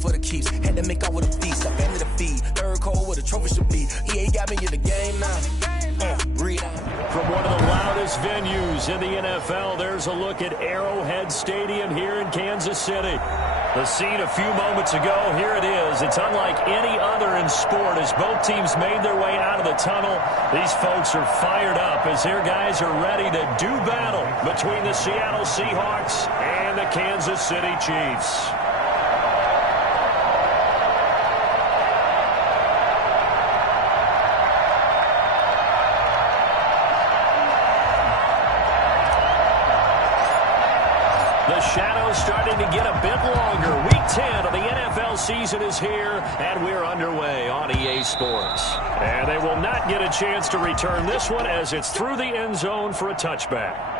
for the keeps. Had to make off with a feast. I family to feed. Third cold where the trophy should be. EA got me in the game now. Breathe out. From one of the loudest venues in the NFL, there's a look at Arrowhead Stadium here in Kansas City. The scene a few moments ago, here it is. It's unlike any other in sport as both teams made their way out of the tunnel. These folks are fired up as their guys are ready to do battle between the Seattle Seahawks and the Kansas City Chiefs. The shadow's starting to get a bit longer. Week 10 of the NFL season is here, and we're underway on EA Sports. And they will not get a chance to return this one as it's through the end zone for a touchback.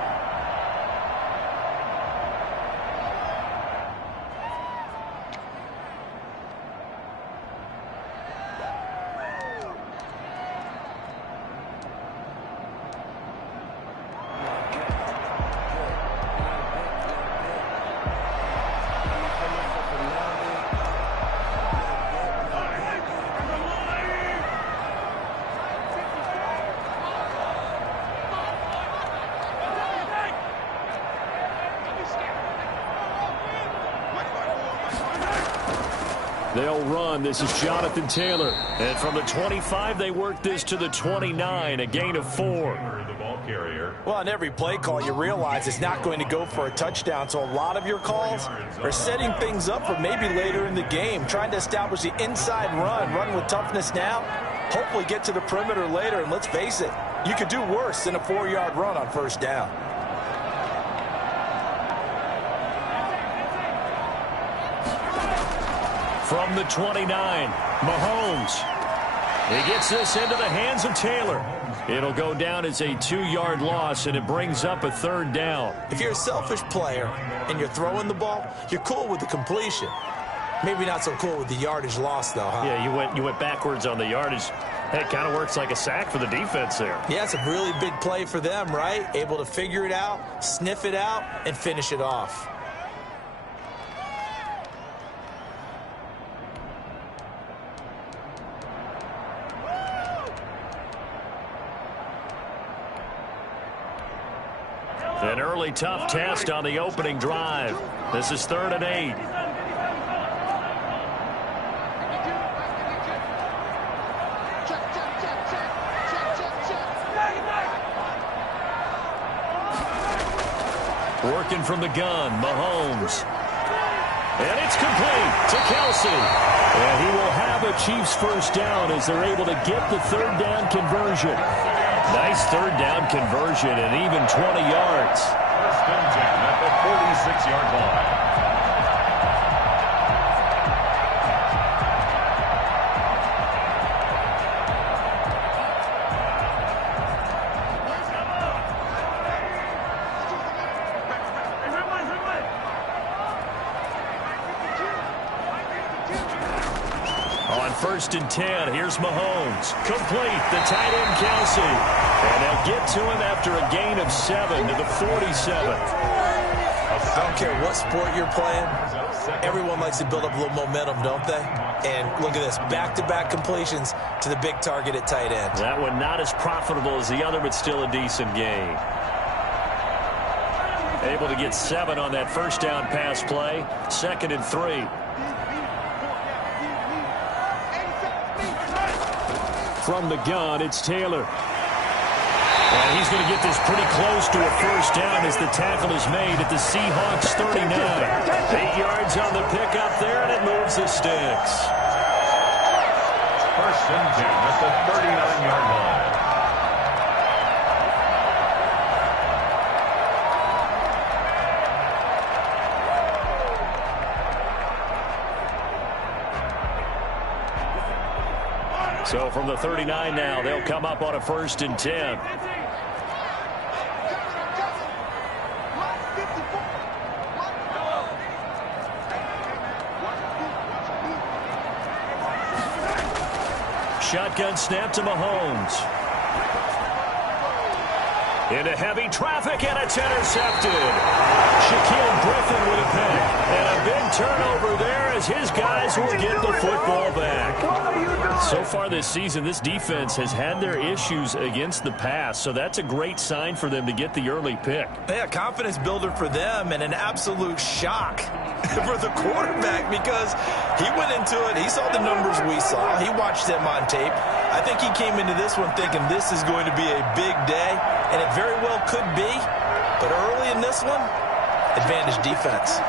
They'll run. This is Jonathan Taylor. And from the 25, they work this to the 29, a gain of 4. The ball carrier. Well, on every play call, you realize it's not going to go for a touchdown. So a lot of your calls are setting things up for maybe later in the game, trying to establish the inside run with toughness now, hopefully get to the perimeter later. And let's face it, you could do worse than a 4-yard run on first down. From the 29, Mahomes. He gets this into the hands of Taylor. It'll go down as a 2-yard loss, and it brings up a 3rd down. If you're a selfish player and you're throwing the ball, you're cool with the completion. Maybe not so cool with the yardage loss, though, huh? Yeah, you went backwards on the yardage. That kind of works like a sack for the defense there. Yeah, it's a really big play for them, right? Able to figure it out, sniff it out, and finish it off. An early tough test on the opening drive. This is 3rd and 8. Working from the gun, Mahomes. And it's complete to Kelsey. And he will have a Chiefs first down as they're able to get the 3rd down conversion. Nice 3rd down conversion and even 20 yards. First and 10 at the 46-yard line. On 1st and 10, here's Mahomes. Complete, the tight end Kelsey. And they'll get to him after a gain of 7 to the 47. I don't care what sport you're playing. Everyone likes to build up a little momentum, don't they? And look at this, back-to-back completions to the big target at tight end. That one not as profitable as the other, but still a decent gain. Able to get 7 on that first down pass play. 2nd and 3. From the gun, it's Taylor. And he's going to get this pretty close to a first down as the tackle is made at the Seahawks 39. 8 yards on the pickup there, and it moves the sticks. First and 10 at the 39-yard line. So from the 39 now, they'll come up on a 1st and 10. Shotgun snap to Mahomes. Into heavy traffic, and it's intercepted. Shaquille Griffin with a pick. And a big turnover there as his guys will get the football back. So far this season, this defense has had their issues against the pass, so that's a great sign for them to get the early pick. Yeah, confidence builder for them and an absolute shock for the quarterback because he went into it. He saw the numbers we saw. He watched them on tape. I think he came into this one thinking this is going to be a big day, and it very well could be. But early in this one, advantage defense.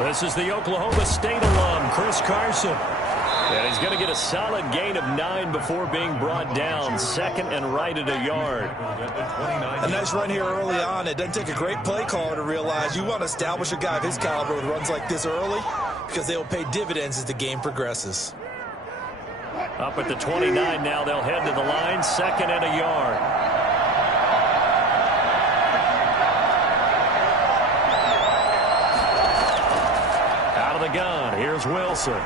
This is the Oklahoma State alum, Chris Carson. And he's going to get a solid gain of 9 before being brought down. Second and right at a yard. A nice run here early on. It doesn't take a great play caller to realize you want to establish a guy of his caliber with runs like this early because they will pay dividends as the game progresses. Up at the 29 now, they'll head to the line. Second and a yard. Out of the gun, here's Wilson.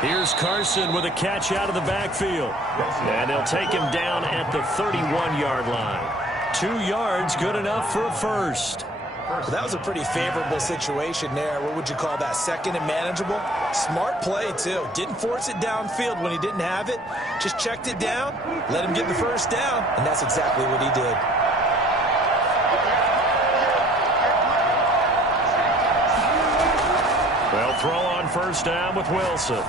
Here's Carson with a catch out of the backfield. And they'll take him down at the 31-yard line. 2 yards, good enough for a first. Well, that was a pretty favorable situation there. What would you call that? Second and manageable? Smart play, too. Didn't force it downfield when he didn't have it. Just checked it down, let him get the first down, and that's exactly what he did. They'll throw on first down with Wilson.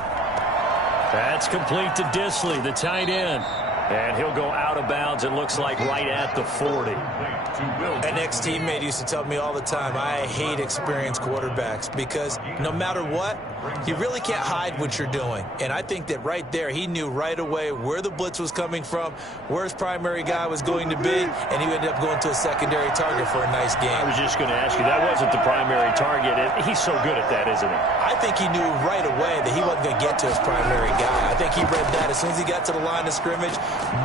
That's complete to Disley, the tight end. And he'll go out of bounds, it looks like, right at the 40. An ex-teammate used to tell me all the time, I hate experienced quarterbacks because no matter what, you really can't hide what you're doing. And I think that right there, he knew right away where the blitz was coming from, where his primary guy was going to be, and he ended up going to a secondary target for a nice game. I was just going to ask you, that wasn't the primary target. He's so good at that, isn't he? I think he knew right away that he wasn't going to get to his primary guy. I think he read that as soon as he got to the line of scrimmage,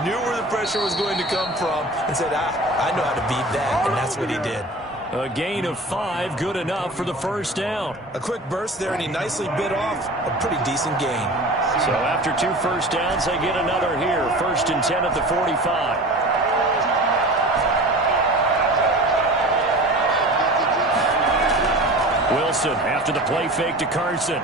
knew where the pressure was going to come from, and said, I know how to beat that, and that's what he did. A gain of 5, good enough for the first down. A quick burst there, and he nicely bit off a pretty decent gain. So after 2 first downs, they get another here. First and 10 at the 45. Wilson after the play fake to Carson.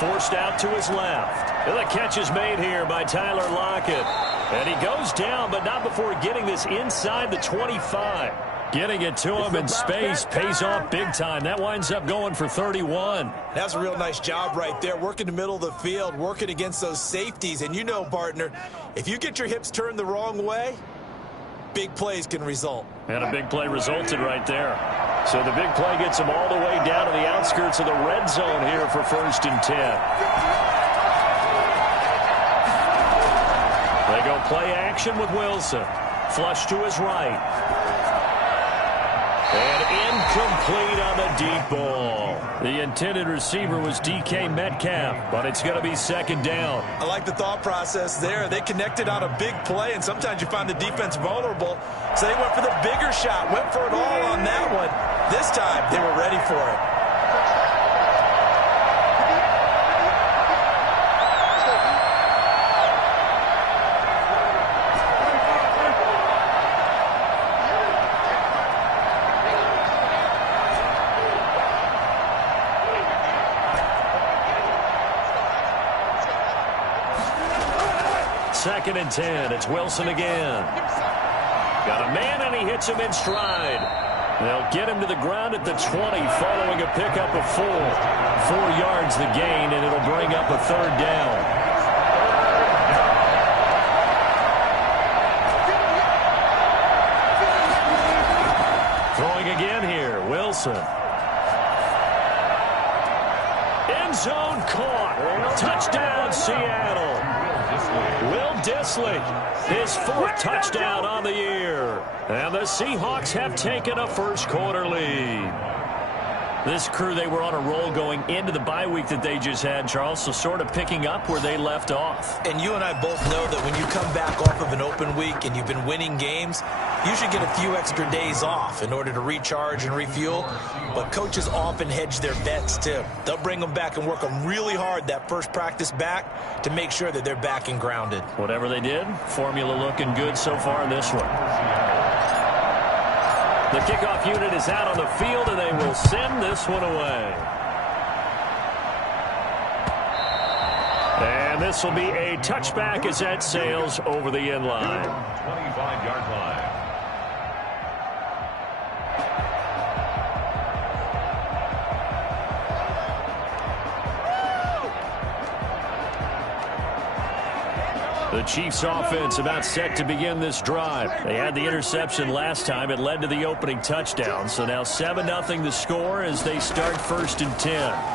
Forced out to his left. And the catch is made here by Tyler Lockett. And he goes down, but not before getting this inside the 25. Getting it to him in space pays off big time. That winds up going for 31. That's a real nice job right there, working the middle of the field, working against those safeties. And you know, partner, if you get your hips turned the wrong way, big plays can result. And a big play resulted right there. So the big play gets him all the way down to the outskirts of the red zone here for first and 10. They go play action with Wilson. Flush to his right. And incomplete on the deep ball. The intended receiver was DK Metcalf, but it's going to be second down. I like the thought process there. They connected on a big play, and sometimes you find the defense vulnerable. So they went for the bigger shot, went for it all on that one. This time, they were ready for it. Second and 10. It's Wilson again. Got a man, and he hits him in stride. They'll get him to the ground at the 20 following a pickup of 4. 4 yards the gain, and it'll bring up a third down. Throwing again here, Wilson. End zone caught. Touchdown, Seattle. Will Disley, his 4th touchdown on the year. And the Seahawks have taken a first quarter lead. This crew, they were on a roll going into the bye week that they just had, Charles, so sort of picking up where they left off. And you and I both know that when you come back off of an open week and you've been winning games, you should get a few extra days off in order to recharge and refuel. But coaches often hedge their bets, too. They'll bring them back and work them really hard that first practice back to make sure that they're back and grounded. Whatever they did, formula looking good so far in this one. The kickoff unit is out on the field, and they will send this one away. And this will be a touchback as that sails over the end line. 25-yard line. The Chiefs offense about set to begin this drive. They had the interception last time. It led to the opening touchdown. So now 7-0 the score as they start 1st and 10.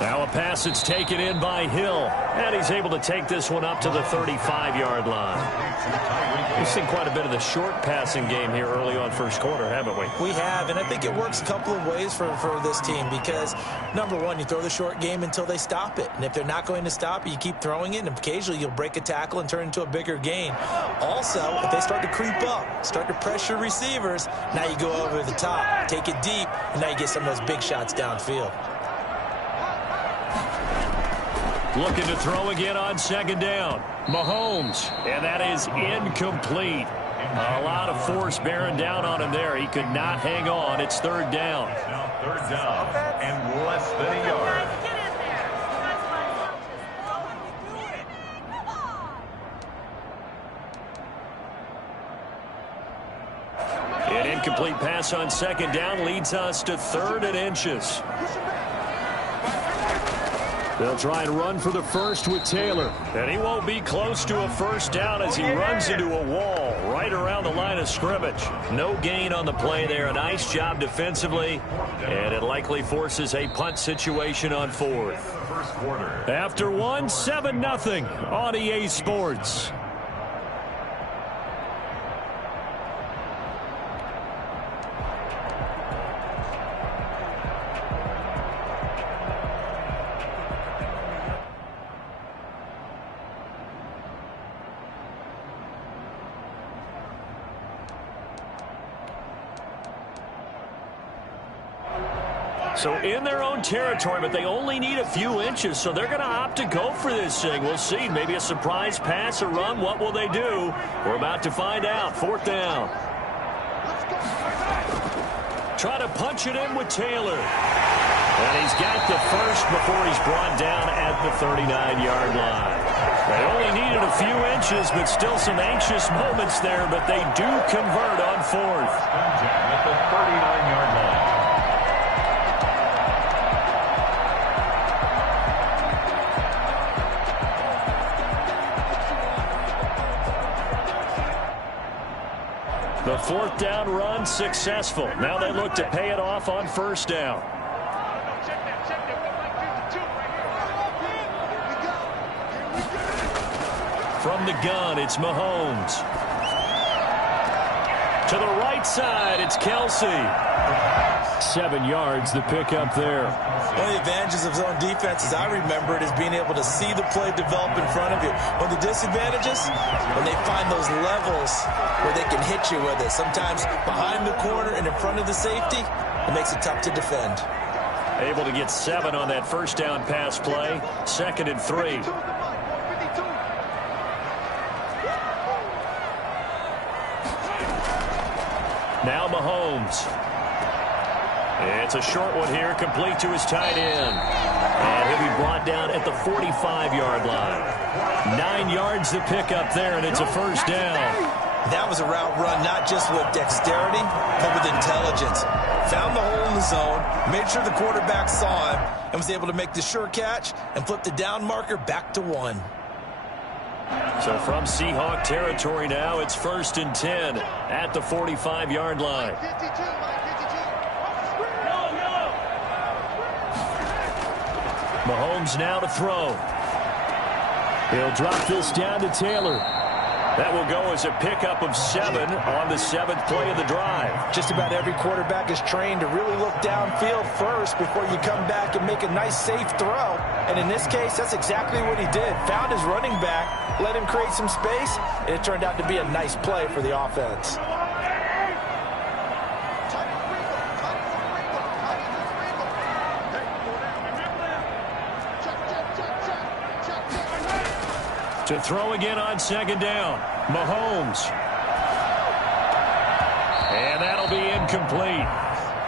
Now a pass that's taken in by Hill. And he's able to take this one up to the 35-yard line. We've seen quite a bit of the short passing game here early on first quarter, haven't we? We have, and I think it works a couple of ways for this team because, number one, you throw the short game until they stop it. And if they're not going to stop it, you keep throwing it, and occasionally you'll break a tackle and turn it into a bigger gain. Also, if they start to creep up, start to pressure receivers, now you go over the top, take it deep, and now you get some of those big shots downfield. Looking to throw again on 2nd down. Mahomes, and that is incomplete. A lot of force bearing down on him there. He could not hang on. It's 3rd down. Now 3rd down and less than a yard. An incomplete pass on 2nd down leads us to 3rd and inches. They'll try and run for the first with Taylor. And he won't be close to a 1st down as he runs into a wall right around the line of scrimmage. No gain on the play there. A nice job defensively. And it likely forces a punt situation on 4th. After 7-0 on EA Sports. So in their own territory, but they only need a few inches, so they're going to opt to go for this thing. We'll see. Maybe a surprise pass or run. What will they do? We're about to find out. 4th down. Try to punch it in with Taylor. And he's got the first before he's brought down at the 39-yard line. They only needed a few inches, but still some anxious moments there, but they do convert on 4th. At the 39-yard line. The 4th down run successful. Now they look to pay it off on 1st down. From the gun, it's Mahomes. To the right side, it's Kelsey. 7 yards, the pickup there. One of the advantages of zone defense, as I remember it, is being able to see the play develop in front of you. One of the disadvantages, when they find those levels where they can hit you with it. Sometimes behind the corner and in front of the safety, it makes it tough to defend. Able to get 7 on that 1st down pass play. 2nd and 3. Now Mahomes. It's a short one here, complete to his tight end. And he'll be brought down at the 45-yard line. 9 yards the pickup there, and it's a 1st down. That was a route run not just with dexterity, but with intelligence. Found the hole in the zone, made sure the quarterback saw him, and was able to make the sure catch and flip the down marker back to 1. So from Seahawk territory now, it's 1st and 10 at the 45-yard line. Mahomes now to throw. He'll drop this down to Taylor. That will go as a pickup of 7 on the 7th play of the drive. Just about every quarterback is trained to really look downfield first before you come back and make a nice, safe throw. And in this case, that's exactly what he did. Found his running back, let him create some space, and it turned out to be a nice play for the offense. To throw again on 2nd down, Mahomes. And that'll be incomplete.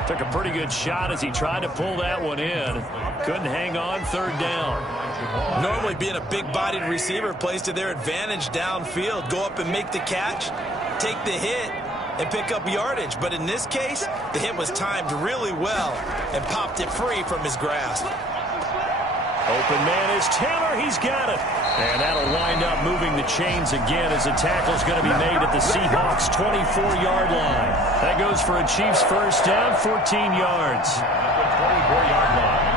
Took a pretty good shot as he tried to pull that one in. Couldn't hang on 3rd down. Normally being a big-bodied receiver plays to their advantage downfield. Go up and make the catch, take the hit, and pick up yardage. But in this case, the hit was timed really well and popped it free from his grasp. Open man is Taylor. He's got it. And that'll wind up moving the chains again as the tackle's going to be made at the Seahawks' 24-yard line. That goes for a Chiefs first down, 14 yards. 24-yard line.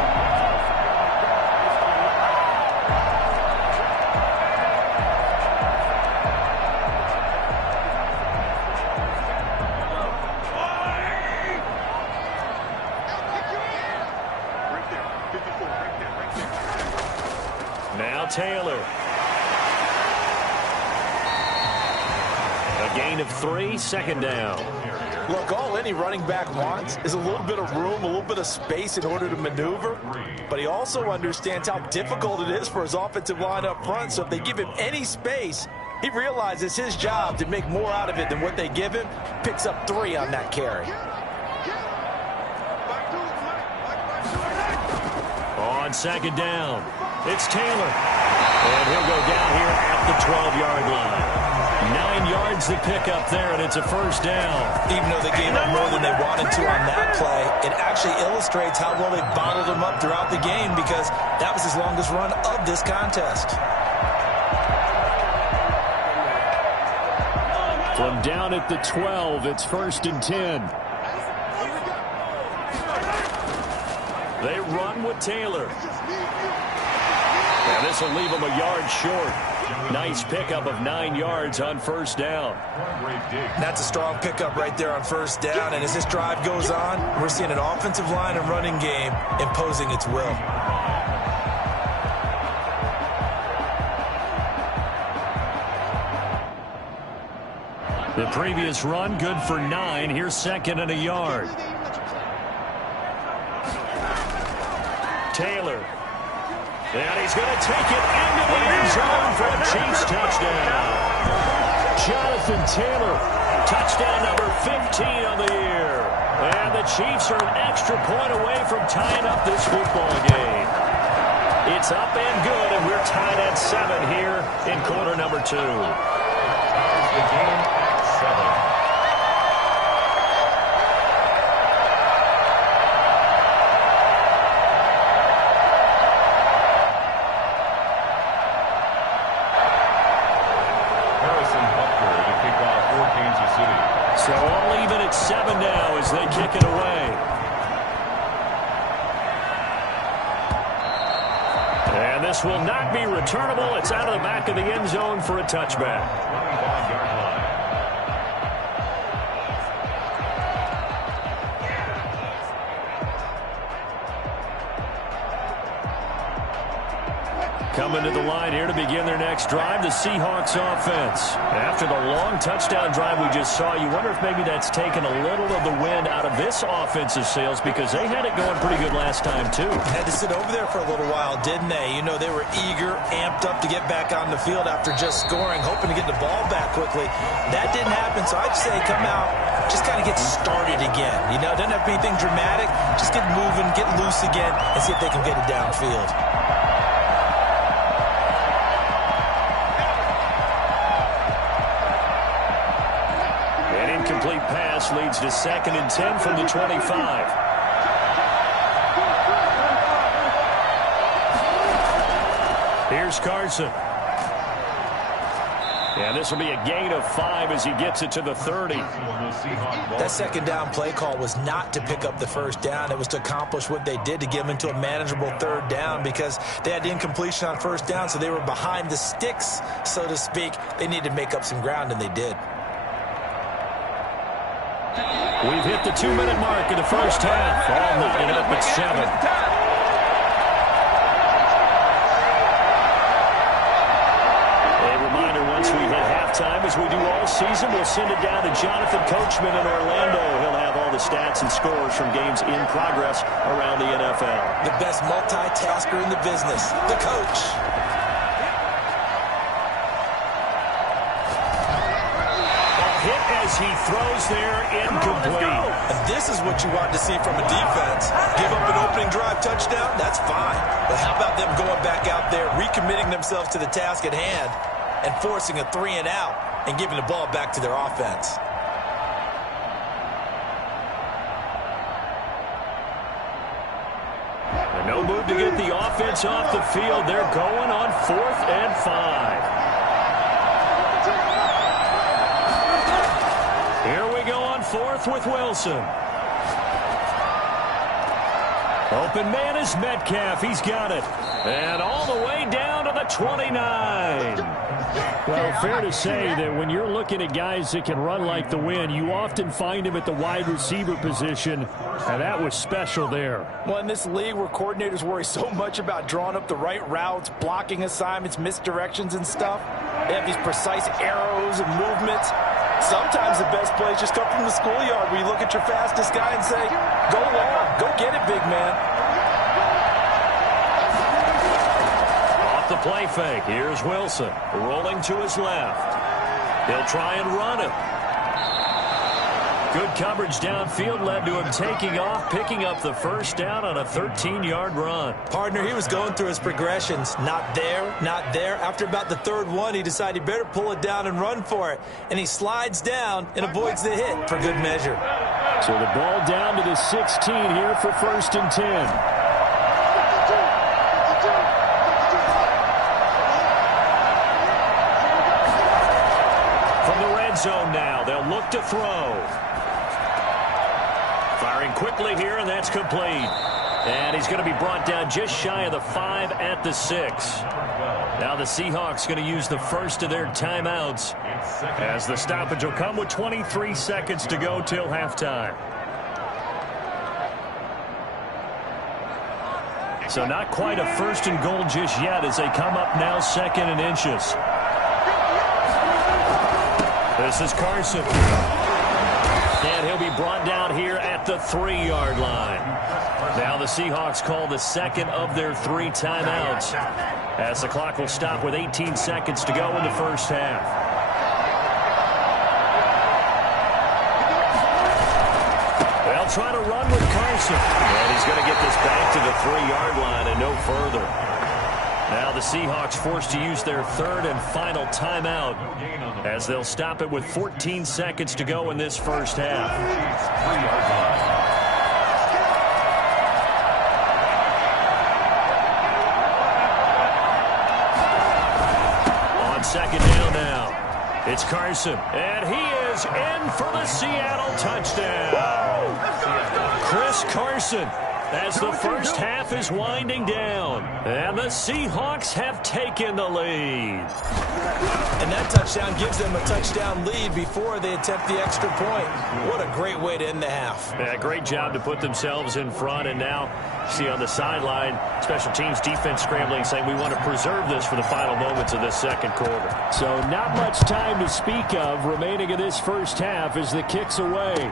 Now Taylor. A gain of 3, 2nd down. Look, all any running back wants is a little bit of room, a little bit of space in order to maneuver. But he also understands how difficult it is for his offensive line up front. So if they give him any space, he realizes his job to make more out of it than what they give him. Picks up 3 on that carry. On 2nd down, it's Taylor. And he'll go down here at the 12-yard line. 9 yards to pick up there, and it's a first down. Even though they gave up more than they wanted to on that play, it actually illustrates how well they bottled him up throughout the game because that was his longest run of this contest. From down at the 12, it's 1st and 10. They run with Taylor. And this will leave him a yard short. Nice pickup of 9 yards on 1st down. That's a strong pickup right there on 1st down. And as this drive goes on, we're seeing an offensive line and running game imposing its will. The previous run, good for 9. Here's 2nd and a yard. Taylor. And he's going to take it into the end zone for a Chiefs touchdown. Jonathan Taylor, touchdown number 15 on the year. And the Chiefs are an extra point away from tying up this football game. It's up and good, and we're tied at 7 here in quarter number 2. The game at 7. So all even at 7 now as they kick it away. And this will not be returnable. It's out of the back of the end zone for a touchback. 25-yard line. Coming to the line here to begin their next drive, the Seahawks offense. After the long touchdown drive we just saw, you wonder if maybe that's taken a little of the wind out of this offensive sails because they had it going pretty good last time, too. Had to sit over there for a little while, didn't they? You know, they were eager, amped up to get back on the field after just scoring, hoping to get the ball back quickly. That didn't happen, so I'd say come out, just kind of get started again. You know, it doesn't have to be anything dramatic. Just get moving, get loose again, and see if they can get it downfield. Incomplete pass leads to 2nd and 10 from the 25. Here's Carson. And this will be a gain of 5 as he gets it to the 30. That second down play call was not to pick up the first down. It was to accomplish what they did, to get them into a manageable third down, because they had incompletion on first down, so they were behind the sticks, so to speak. They needed to make up some ground, and they did. We've hit the 2-minute mark in the first half. All knotted up at 7. Once we hit halftime, as we do all season, we'll send it down to Jonathan Coachman in Orlando. He'll have all the stats and scores from games in progress around the NFL. The best multitasker in the business, the coach. A hit as he throws there, incomplete. And this is what you want to see from a defense. Give up an opening drive touchdown, that's fine. But how about them going back out there, recommitting themselves to the task at hand, and forcing a 3-and-out and giving the ball back to their offense. And no move to get the offense off the field. They're going on 4th and 5. Here we go on 4th with Wilson. Open man is Metcalf. He's got it. And all the way down to the 29. Well, fair to say that when you're looking at guys that can run like the wind, you often find him at the wide receiver position, and that was special there. Well, in this league where coordinators worry so much about drawing up the right routes, blocking assignments, misdirections and stuff, they have these precise arrows and movements. Sometimes the best plays just come from the schoolyard where you look at your fastest guy and say, go long, go get it, big man. The play fake. Here's Wilson rolling to his left. He'll try and run it. Good coverage downfield led to him taking off, picking up the first down on a 13-yard run. Partner, he was going through his progressions. Not there, not there. After about the third one, he decided he better pull it down and run for it. And he slides down and avoids the hit for good measure. So the ball down to the 16 here for 1st and 10. Zone now. They'll look to throw. Firing quickly here, and that's complete. And he's going to be brought down just shy of the 5 at the 6. Now the Seahawks going to use the first of their timeouts, as the stoppage will come with 23 seconds to go till halftime. So not quite a 1st and goal just yet as they come up now 2nd and inches. This is Carson. And he'll be brought down here at the 3-yard line. Now the Seahawks call the second of their 3 timeouts, as the clock will stop with 18 seconds to go in the first half. They'll try to run with Carson. And he's going to get this back to the 3-yard line and no further. Now the Seahawks forced to use their 3rd and final timeout, as they'll stop it with 14 seconds to go in this first half. On 2nd down now, it's Carson, and he is in for the Seattle touchdown. Chris Carson, as the first half is winding down, and the Seahawks have taken the lead. And that touchdown gives them a touchdown lead before they attempt the extra point. What a great way to end the half. Yeah, great job to put themselves in front, and now see on the sideline, special teams defense scrambling, saying we want to preserve this for the final moments of this second quarter. So not much time to speak of remaining in this first half as the kick's away.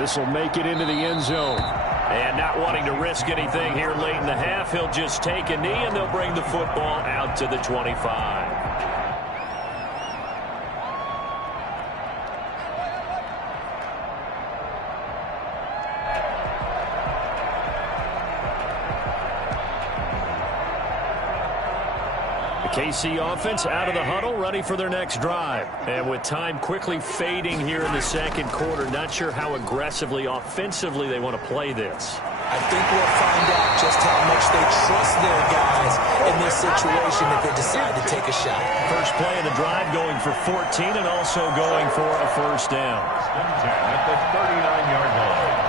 This will make it into the end zone. And not wanting to risk anything here late in the half, he'll just take a knee, and they'll bring the football out to the 25. KC offense out of the huddle, ready for their next drive. And with time quickly fading here in the second quarter, not sure how aggressively, offensively they want to play this. I think we'll find out just how much they trust their guys in this situation if they decide to take a shot. First play of the drive going for 14 and also going for a first down. At the 39-yard line.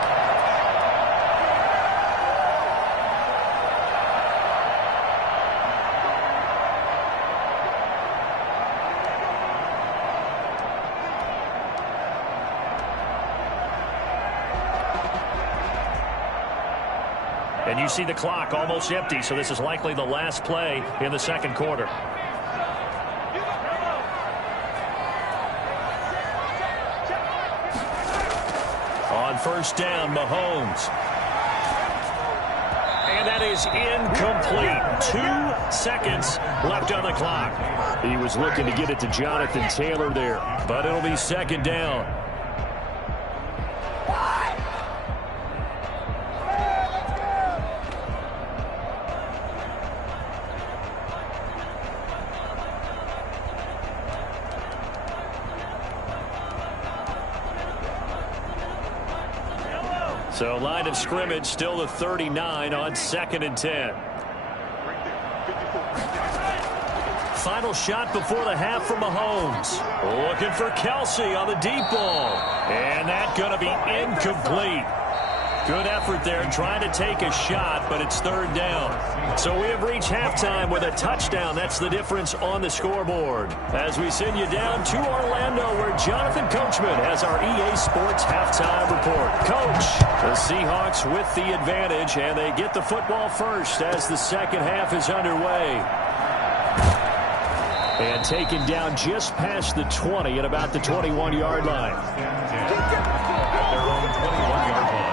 And you see the clock almost empty, so this is likely the last play in the second quarter. On first down, Mahomes. And that is incomplete. 2 seconds left on the clock. He was looking to get it to Jonathan Taylor there, but it'll be second down. So line of scrimmage still the 39 on 2nd and 10. Final shot before the half from Mahomes. Looking for Kelsey on the deep ball. And that's going to be incomplete. Good effort there trying to take a shot, but it's third down. So we have reached halftime with a touchdown. That's the difference on the scoreboard. As we send you down to Orlando, where Jonathan Coachman has our EA Sports halftime report. Coach, the Seahawks with the advantage, and they get the football first as the second half is underway. And taken down just past the 20 at about the 21-yard line. At their own 21-yard line.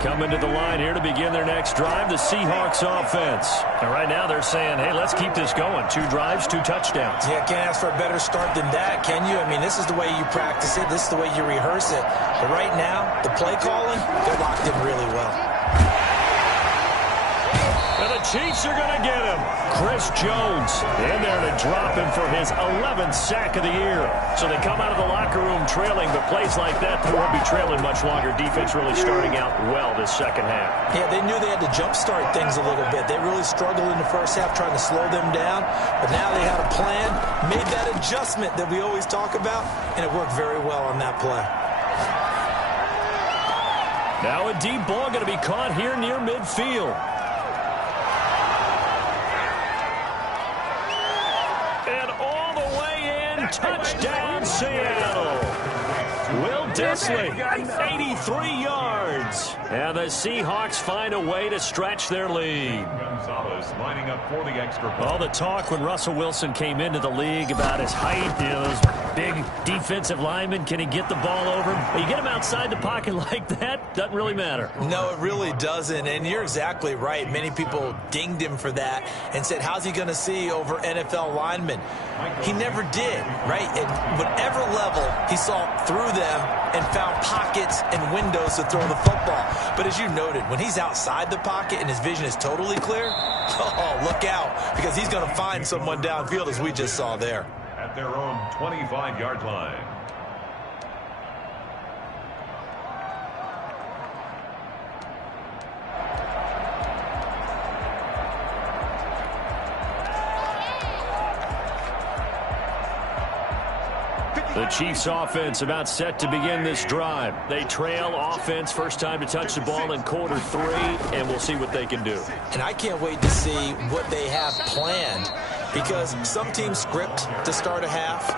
Coming to the line here to begin their next drive, the Seahawks offense. And right now they're saying, hey, let's keep this going. 2 drives, 2 touchdowns. Yeah, can't ask for a better start than that, can you? I mean, this is the way you practice it. This is the way you rehearse it. But right now, the play calling, they're locked in really well. And the Chiefs are going to get him. Chris Jones in there to drop him for his 11th sack of the year. So they come out of the locker room trailing, but plays like that, they won't be trailing much longer. Defense really starting out well this second half. Yeah, they knew they had to jumpstart things a little bit. They really struggled in the first half trying to slow them down, but now they had a plan, made that adjustment that we always talk about, and it worked very well on that play. Now a deep ball going to be caught here near midfield. Touchdown, Seattle. Will Dissly, 83 yards. And the Seahawks find a way to stretch their lead. Gonzalez lining up for the extra point. All the talk when Russell Wilson came into the league about his height, those big defensive linemen, can he get the ball over him? You get him outside the pocket like that, doesn't really matter. No, it really doesn't, and you're exactly right. Many people dinged him for that and said, how's he going to see over NFL linemen? He never did, right? At whatever level, he saw through them and found pockets and windows to throw the football. But as you noted, when he's outside the pocket and his vision is totally clear, oh, look out, because he's going to find someone downfield, as we just saw there. At their own 25-yard line. The Chiefs offense about set to begin this drive. They trail offense, first time to touch the ball in quarter 3, and we'll see what they can do. And I can't wait to see what they have planned, because some teams script to start a half.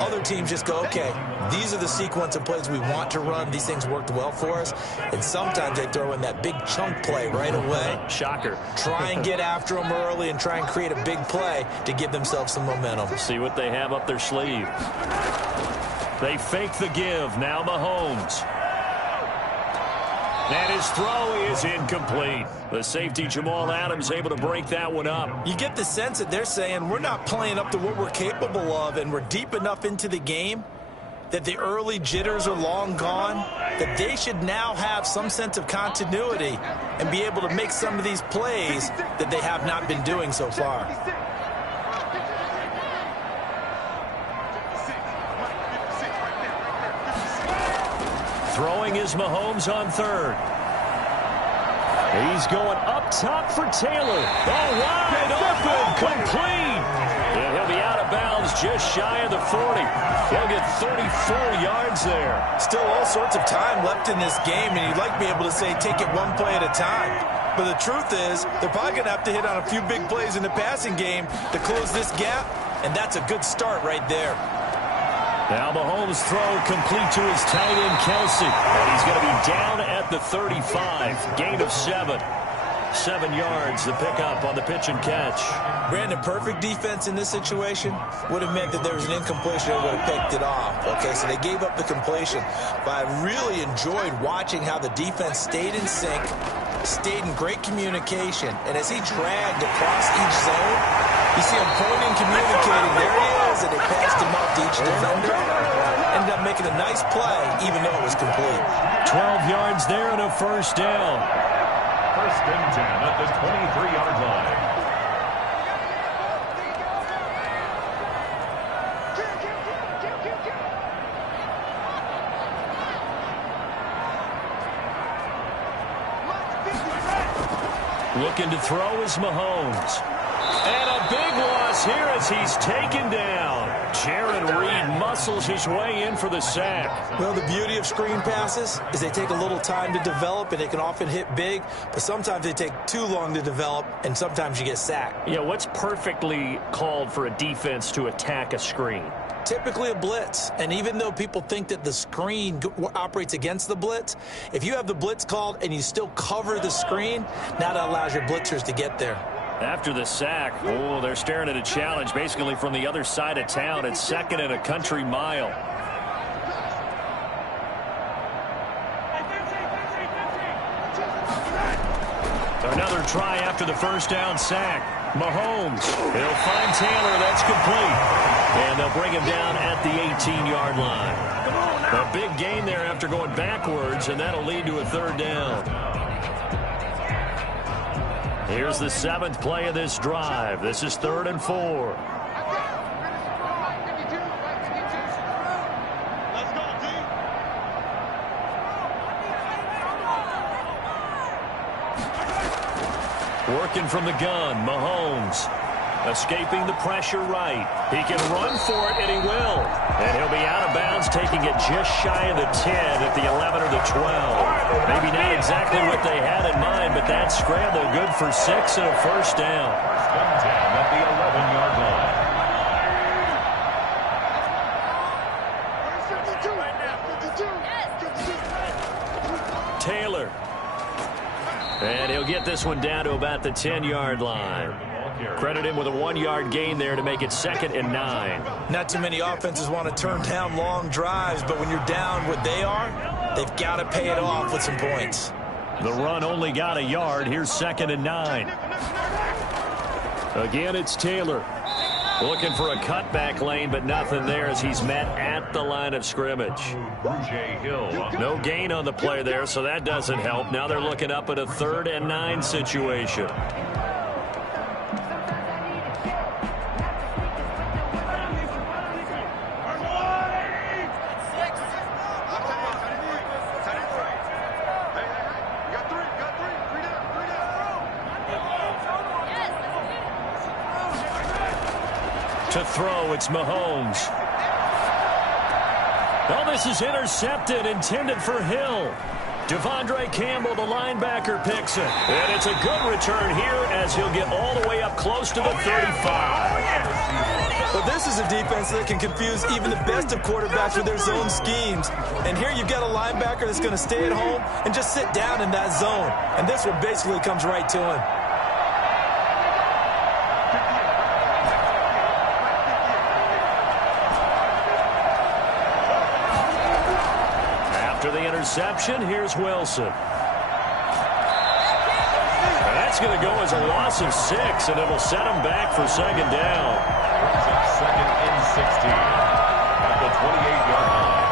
Other teams just go, okay, these are the sequence of plays we want to run. These things worked well for us. And sometimes they throw in that big chunk play right away. Shocker. Try and get after them early and try and create a big play to give themselves some momentum. See what they have up their sleeve. They fake the give. Now Mahomes. And his throw is incomplete. The safety, Jamal Adams, able to break that one up. You get the sense that they're saying we're not playing up to what we're capable of, and we're deep enough into the game that the early jitters are long gone, that they should now have some sense of continuity and be able to make some of these plays that they have not been doing so far. Throwing is Mahomes on third. He's going up top for Taylor. Oh, wide open, complete. And he'll be out of bounds just shy of the 40. He'll get 34 yards there. Still all sorts of time left in this game, and you'd like to be able to say take it one play at a time. But the truth is, they're probably going to have to hit on a few big plays in the passing game to close this gap, and that's a good start right there. Now Mahomes' throw complete to his tight end, Kelsey. And he's going to be down at the 35. Gain of 7. 7 yards, the pickup on the pitch and catch. Brandon, perfect defense in this situation would have meant that there was an incompletion that would have picked it off. Okay, so they gave up the completion. But I really enjoyed watching how the defense stayed in sync, stayed in great communication. And as he dragged across each zone, you see him pointing, communicating. There he is, and they passed him off to each defender. Ended up making a nice play, even though it was complete. 12 yards there and a first down. First and 10 at the 23-yard line. Looking to throw is Mahomes. And a big loss here as he's taken down. Jaron Reed muscles his way in for the sack. Well, the beauty of screen passes is they take a little time to develop, and they can often hit big, but sometimes they take too long to develop, and sometimes you get sacked. Yeah, what's perfectly called for a defense to attack a screen? Typically a blitz, and even though people think that the screen operates against the blitz, if you have the blitz called and you still cover the screen, now that allows your blitzers to get there. After the sack, oh, they're staring at a challenge basically from the other side of town. It's 2nd and a country mile. Another try after the first down sack. Mahomes, he'll find Taylor. That's complete. And they'll bring him down at the 18-yard line. A big gain there after going backwards, and that'll lead to a third down. Here's the 7th play of this drive. This is 3rd and 4. Working from the gun, Mahomes. Escaping the pressure right. He can run for it, and he will. And he'll be out of bounds, taking it just shy of the 10 at the 11 or the 12. Maybe not exactly what they had in mind, but that scramble good for 6 and a first down. First and 10 at the 11-yard line. Taylor. And he'll get this one down to about the 10-yard line. Credit him with a 1-yard gain there to make it 2nd and 9. Not too many offenses want to turn down long drives, but when you're down what they are, they've got to pay it off with some points. The run only got a yard. Here's 2nd and 9. Again, it's Taylor. Looking for a cutback lane, but nothing there as he's met at the line of scrimmage. No gain on the play there, so that doesn't help. Now they're looking up at a 3rd and 9 situation. To throw, it's Mahomes. Oh, this is intercepted, intended for Hill. Devondre Campbell, the linebacker, picks it. And it's a good return here as he'll get all the way up close to the 35. But this is a defense that can confuse even the best of quarterbacks with their zone schemes. And here you've got a linebacker that's going to stay at home and just sit down in that zone. And this one basically comes right to him. After the interception, here's Wilson. And that's going to go as a loss of 6, and it'll set him back for 2nd down. 2nd and 16 at the 28-yard line.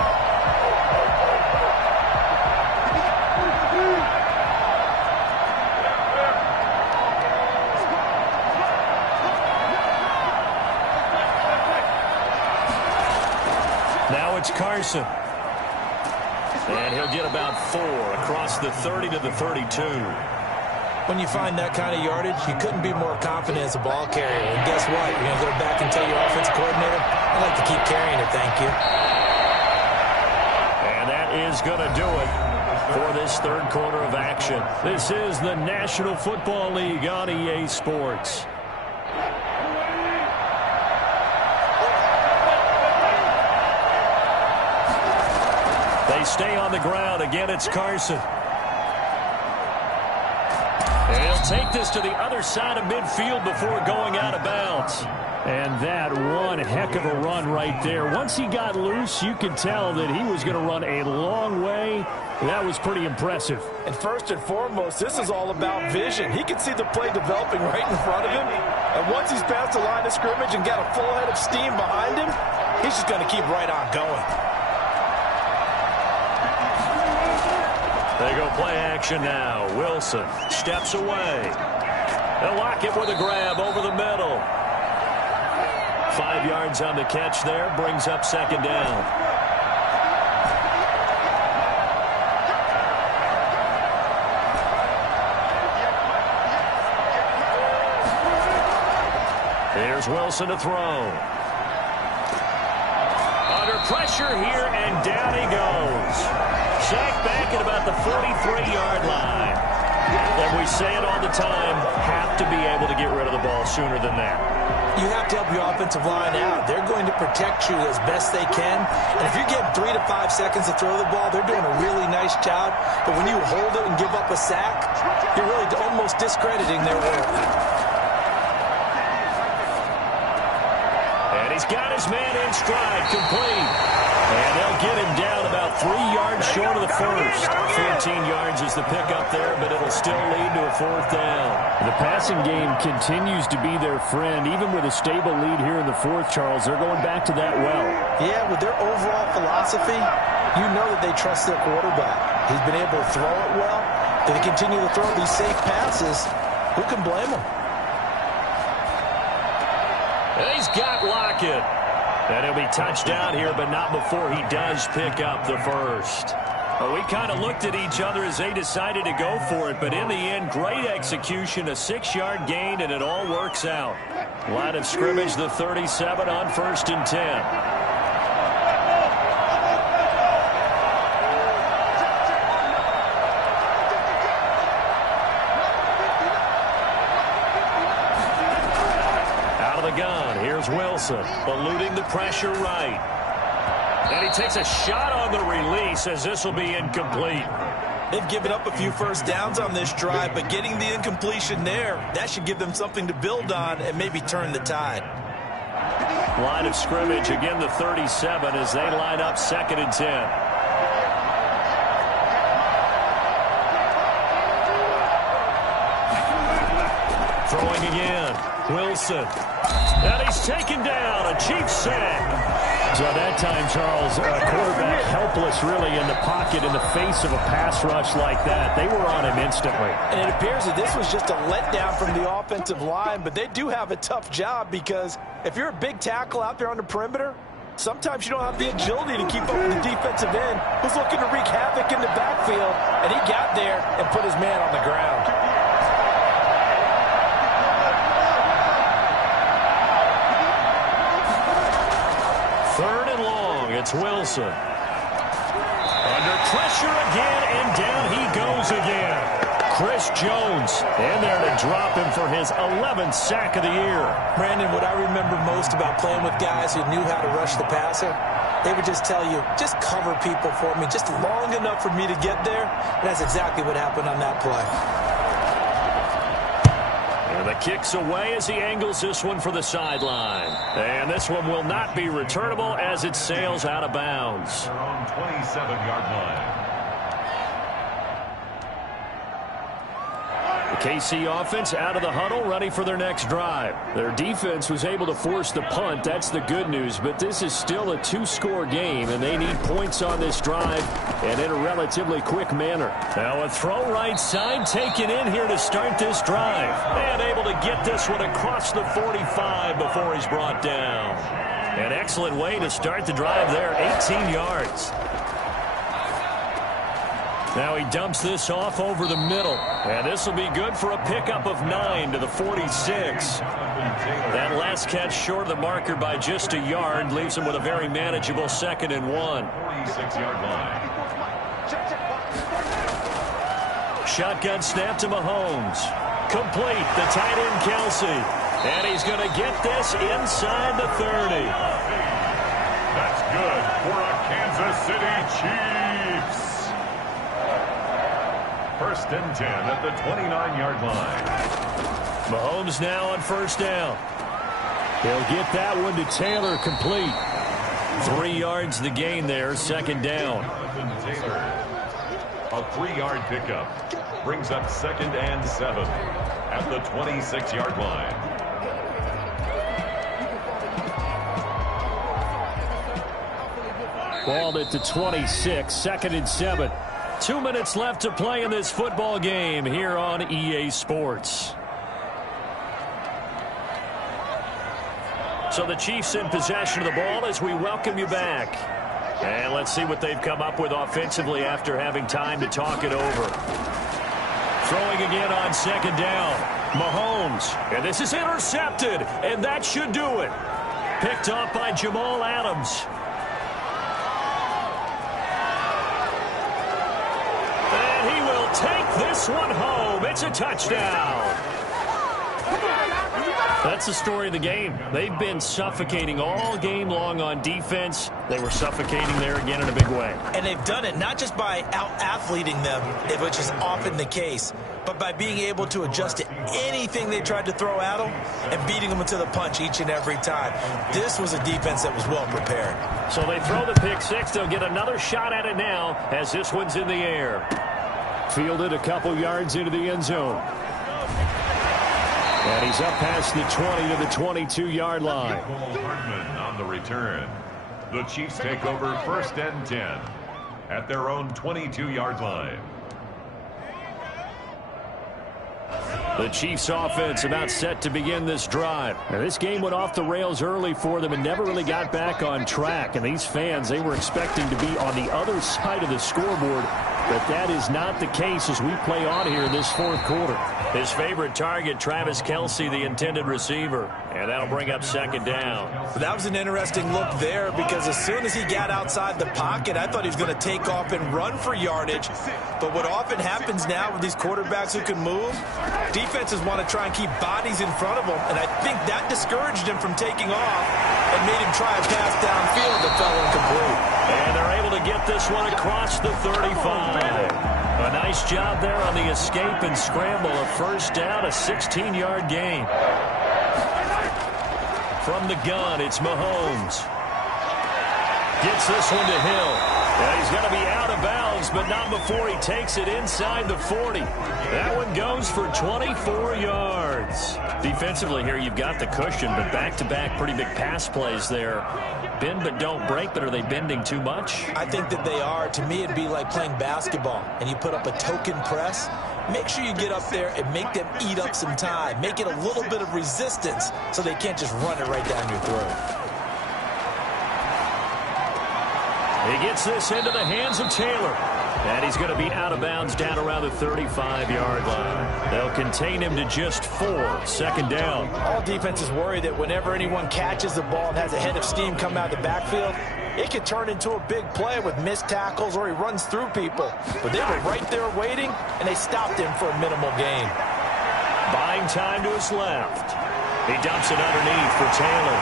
Carson. And he'll get about 4 across the 30 to the 32. When you find that kind of yardage, you couldn't be more confident as a ball carrier. And guess what? You're going to go back and tell your offensive coordinator, I'd like to keep carrying it, thank you. And that is going to do it for this third quarter of action. This is the National Football League on EA Sports. They stay on the ground. Again, it's Carson. And he'll take this to the other side of midfield before going out of bounds. And that one heck of a run right there. Once he got loose, you could tell that he was going to run a long way. That was pretty impressive. And first and foremost, this is all about vision. He can see the play developing right in front of him. And once he's past the line of scrimmage and got a full head of steam behind him, he's just going to keep right on going. They go play action now. Wilson steps away. They'll lock it with a grab over the middle. 5 yards on the catch there. Brings up second down. Here's Wilson to throw. Under pressure here, and down he goes. Sacked back at about the 43-yard line. And we say it all the time, have to be able to get rid of the ball sooner than that. You have to help your offensive line out. They're going to protect you as best they can. And if you're getting 3 to 5 seconds to throw the ball, they're doing a really nice job. But when you hold it and give up a sack, you're really almost discrediting their work. And he's got his man in stride, complete. And they'll get him down about 3 yards short of the first. 14 yards is the pickup there, but it'll still lead to a fourth down. The passing game continues to be their friend. Even with a stable lead here in the fourth, Charles, they're going back to that well. Yeah, with their overall philosophy, you know that they trust their quarterback. He's been able to throw it well. They continue to throw these safe passes. Who can blame them? And he's got Lockett. And he'll be touched down here, but not before he does pick up the first. Well, we kind of looked at each other as they decided to go for it, but in the end, great execution, a 6-yard gain, and it all works out. Line of scrimmage, the 37 on 1st and 10. Wilson eluding the pressure right. And he takes a shot on the release as this will be incomplete. They've given up a few first downs on this drive, but getting the incompletion there, that should give them something to build on and maybe turn the tide. Line of scrimmage, again the 37 as they line up 2nd and 10. Throwing again. Wilson. And he's taken down. A cheap sack. So at that time, Charles, a quarterback helpless really in the pocket in the face of a pass rush like that. They were on him instantly. And it appears that this was just a letdown from the offensive line, but they do have a tough job because if you're a big tackle out there on the perimeter, sometimes you don't have the agility to keep up with the defensive end who's looking to wreak havoc in the backfield, and he got there and put his man on the ground. It's Wilson. Under pressure again, and down he goes again. Chris Jones in there to drop him for his 11th sack of the year. Brandon, what I remember most about playing with guys who knew how to rush the passer, they would just tell you, just cover people for me, just long enough for me to get there. And that's exactly what happened on that play. And the kick's away as he angles this one for the sideline. And this one will not be returnable as it sails out of bounds. They're on 27-yard line. The KC offense out of the huddle, ready for their next drive. Their defense was able to force the punt. That's the good news, but this is still a 2-score game, and they need points on this drive and in a relatively quick manner. Now a throw right side taken in here to start this drive. And able to get this one across the 45 before he's brought down. An excellent way to start the drive there, 18 yards. Now he dumps this off over the middle. And this will be good for a pickup of 9 to the 46. That last catch short of the marker by just a yard leaves him with a very manageable 2nd and 1. 46-yard line. Shotgun snap to Mahomes. Complete, the tight end Kelsey. And he's going to get this inside the 30. That's good for a Kansas City Chiefs. 1st and 10 at the 29-yard line. Mahomes now on 1st down. He'll get that one to Taylor, complete. 3 yards the gain there, 2nd down. Taylor, a 3-yard pickup, brings up 2nd and 7 at the 26-yard line. Ball at the 26, 2nd and 7. 2 minutes left to play in this football game here on EA Sports. So the Chiefs in possession of the ball as we welcome you back. And let's see what they've come up with offensively after having time to talk it over. Throwing again on 2nd down. Mahomes. And this is intercepted. And that should do it. Picked off by Jamal Adams. And he will take this one home. It's a touchdown. That's the story of the game. They've been suffocating all game long on defense. They were suffocating there again in a big way. And they've done it not just by out-athleting them, which is often the case, but by being able to adjust to anything they tried to throw at them and beating them to the punch each and every time. This was a defense that was well prepared. So they throw the pick six. They'll get another shot at it now as this one's in the air. Fielded a couple yards into the end zone. And he's up past the 20 to the 22-yard line. Hardman on the return. The Chiefs take over 1st and 10 at their own 22-yard line. The Chiefs offense about set to begin this drive. Now, this game went off the rails early for them and never really got back on track. And these fans, they were expecting to be on the other side of the scoreboard. But that is not the case as we play on here in this 4th quarter. His favorite target, Travis Kelce, the intended receiver. And that'll bring up 2nd down. That was an interesting look there because as soon as he got outside the pocket, I thought he was going to take off and run for yardage. But what often happens now with these quarterbacks who can move, defenses want to try and keep bodies in front of them. And I think that discouraged him from taking off and made him try a pass downfield that fell incomplete. And they're able to get this one across the 35. A nice job there on the escape and scramble. A 1st down, a 16-yard gain. From the gun, it's Mahomes. Gets this one to Hill. And he's going to be out of bounds, but not before he takes it inside the 40. That one goes for 24 yards. Defensively here, you've got the cushion, but back-to-back pretty big pass plays there. Bend but don't break, but are they bending too much? I think that they are. To me, it'd be like playing basketball, and you put up a token press. Make sure you get up there and make them eat up some time. Make it a little bit of resistance so they can't just run it right down your throat. He gets this into the hands of Taylor. And he's going to be out of bounds down around the 35-yard line. They'll contain him to just 4. 2nd down. All defenses worry that whenever anyone catches the ball and has a head of steam come out of the backfield, it could turn into a big play with missed tackles or he runs through people. But they were right there waiting, and they stopped him for a minimal gain. Buying time to his left. He dumps it underneath for Taylor.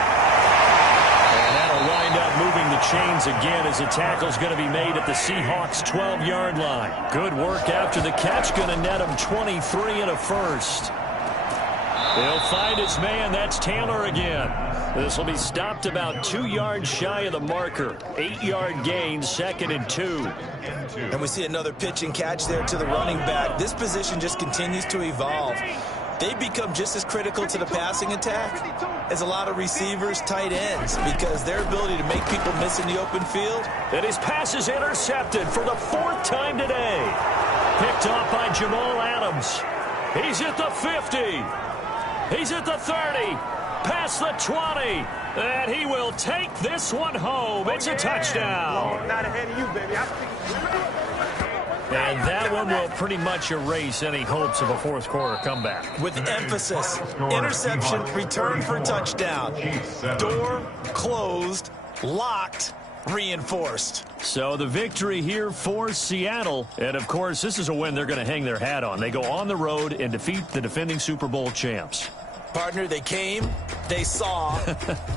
And that'll wind up moving the chains again as the tackle's going to be made at the Seahawks' 12-yard line. Good work after the catch. Going to net him 23 and a 1st. They'll find his man. That's Taylor again. This will be stopped about 2 yards shy of the marker. 8-yard gain, 2nd and 2. And we see another pitch and catch there to the running back. This position just continues to evolve. They become just as critical to the passing attack as a lot of receivers, tight ends, because their ability to make people miss in the open field. And his pass is intercepted for the 4th time today. Picked off by Jamal Adams. He's at the 50. He's at the 30. past the 20. And he will take this one home. It's a touchdown. Not ahead of you, baby. And that one will pretty much erase any hopes of a fourth quarter comeback. With emphasis, interception, return for touchdown. Door closed, locked, reinforced. So the victory here for Seattle. And, of course, this is a win they're going to hang their hat on. They go on the road and defeat the defending Super Bowl champs. Partner, they came, they saw,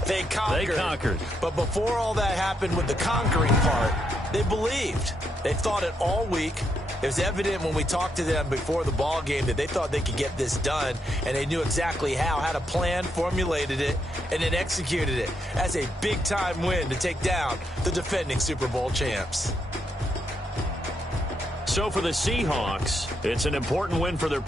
they conquered. They conquered. But before all that happened with the conquering part, they believed. They thought it all week. It was evident when we talked to them before the ball game that they thought they could get this done, and they knew exactly how, had a plan, formulated it, and then executed it as a big-time win to take down the defending Super Bowl champs. So for the Seahawks, it's an important win for their